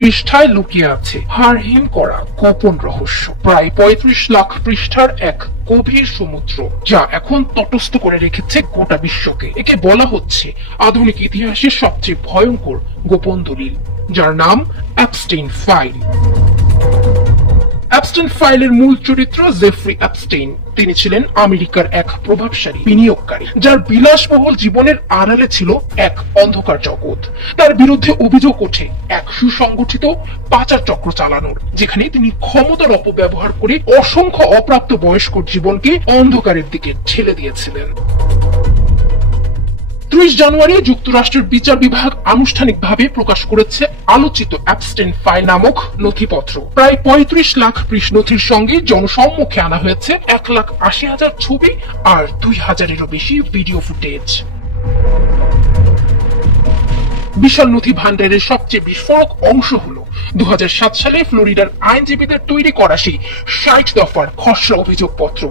পৃষ্ঠায় লুকিয়ে আছে হাড়হিম করা গোপন রহস্য। প্রায় ৩৫ লাখ পৃষ্ঠার এক গভীর সমুদ্র, যা এখন তটস্থ করে রেখেছে গোটা বিশ্বকে। একে বলা হচ্ছে আধুনিক ইতিহাসের সবচেয়ে ভয়ঙ্কর গোপন দলিল, যার নাম অ্যাপস্টেইন ফাইল। অ্যাপস্টেইন ফাইলের মূল চরিত্র জেফ্রি অ্যাপস্টেইন। তিনি ছিলেন আমেরিকার এক প্রভাবশালী বিনিয়োগকারী, যার বিলাসবহুল জীবনের আড়ালে ছিল এক অন্ধকার জগৎ। তার বিরুদ্ধে অভিযোগ ওঠে এক সুসংগঠিত পাচার চক্র চালানোর, যেখানে তিনি ক্ষমতার অপব্যবহার করে অসংখ্য অপ্রাপ্ত বয়স্ক জীবনকে অন্ধকারের দিকে ঠেলে দিয়েছিলেন। ৩০ জানুয়ারি যুক্তরাষ্ট্রের বিচার বিভাগ আনুষ্ঠানিকভাবে প্রকাশ করেছে আলোচিত অ্যাপস্টেইন ফাইল নামক নথিপত্র। প্রায় ৩৫ লাখ পৃষ্ঠা নথির সঙ্গে জনসম্মুখে আনা হয়েছে ১,৮০,০০০ ছবি আর ২,০০০-এরও বেশি ভিডিও ফুটেজ। বিশাল নথি ভান্ডারের সবচেয়ে বিস্ফোরক অংশ হলো ২০০৭ সালে ফ্লোরিডার আইনজীবীদের তৈরি করা সেই ৬০ দফার খসড়া অভিযোগপত্র।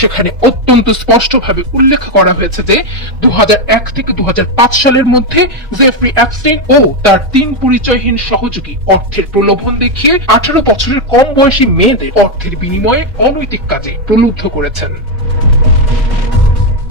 সেখানে অত্যন্ত স্পষ্টভাবে উল্লেখ করা হয়েছে যে ২০০১ থেকে ২০০৫ সালের মধ্যে জেফ্রি অ্যাপস্টেইন ও তার ৩ পরিচয়হীন সহযোগী অর্থের প্রলোভন দেখিয়ে ১৮ বছরের কম বয়সী মেয়েদের অর্থের বিনিময়ে অনৈতিক কাজে প্রলুব্ধ করেছেন।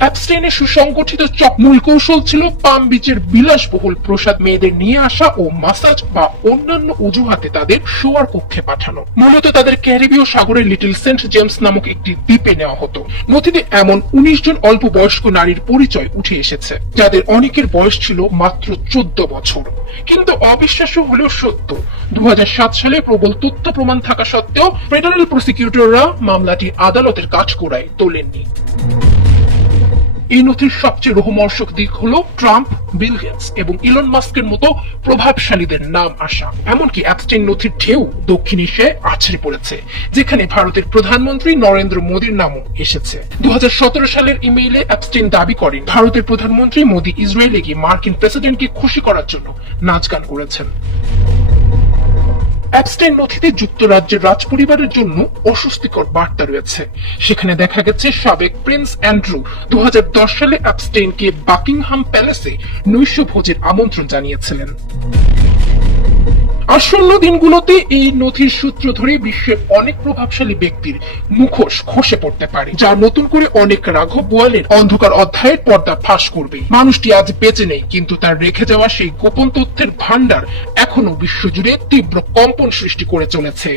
অ্যাপস্টেইনের সুসংগঠিত মূল কৌশল ছিল পাম বিচের বিলাসবহুল প্রসাদ মেয়েদের নিয়ে আসা ও মাসাজ বা অন্যান্য অজুহাতে তাদের শোয়ার কক্ষে পাঠানো। মূলত তাদের ক্যারিবীয় সাগরের লিটল সেন্ট জেমস নামক একটি দ্বীপে নেওয়া হতো। নথিতে এমন ১৯ জন অল্প বয়স্ক নারীর পরিচয় উঠে এসেছে, যাদের অনেকের বয়স ছিল মাত্র ১৪ বছর। কিন্তু অবিশ্বাস্য হলেও সত্য, ২০০৭ সালে প্রবল তথ্য প্রমাণ থাকা সত্ত্বেও ফেডারেল প্রসিকিউটররা মামলাটি আদালতের কাঠগড়ায় তোলেননি। এই নথির সবচেয়ে রোমহর্ষক দিক হলো ট্রাম্প, বিল গেটস এবং ইলন মাস্কের মতো প্রভাবশালীদের নাম আসা। এমনকি অ্যাপস্টেইন নথির ঢেউ দক্ষিণ এশিয়ায় আছড়ে পড়েছে, যেখানে ভারতের প্রধানমন্ত্রী নরেন্দ্র মোদীর নামও এসেছে। ২০১৭ সালের ইমেইলে অ্যাপস্টেইন দাবি করেন ভারতের প্রধানমন্ত্রী মোদী ইসরায়েলে গিয়ে মার্কিন প্রেসিডেন্টকে খুশি করার জন্য নাচ গান করেছেন। অ্যাপস্টেইন নথিতে যুক্তরাজ্যের রাজপরিবারের জন্য অস্বস্তিকর বার্তা রয়েছে। সেখানে দেখা গেছে সাবেক প্রিন্স অ্যান্ড্রু ২০১০ সালে অ্যাপস্টেইনকে বাকিংহাম প্যালেসে নৈশ ভোজের আমন্ত্রণ জানিয়েছিলেন। আসন্ন দিনগুলোতে এই নথির সূত্র ধরে বিশ্বের অনেক প্রভাবশালী ব্যক্তির মুখোশ খসে পড়তে পারে, যা নতুন করে অনেক রাঘব বোয়ালের অন্ধকার অধ্যায়ের পর্দা ফাঁস করবে। মানুষটি আজ বেঁচে নেই, কিন্তু তার রেখে যাওয়া সেই গোপন তথ্যের ভান্ডার এখনো বিশ্বজুড়ে তীব্র কম্পন সৃষ্টি করে চলেছে।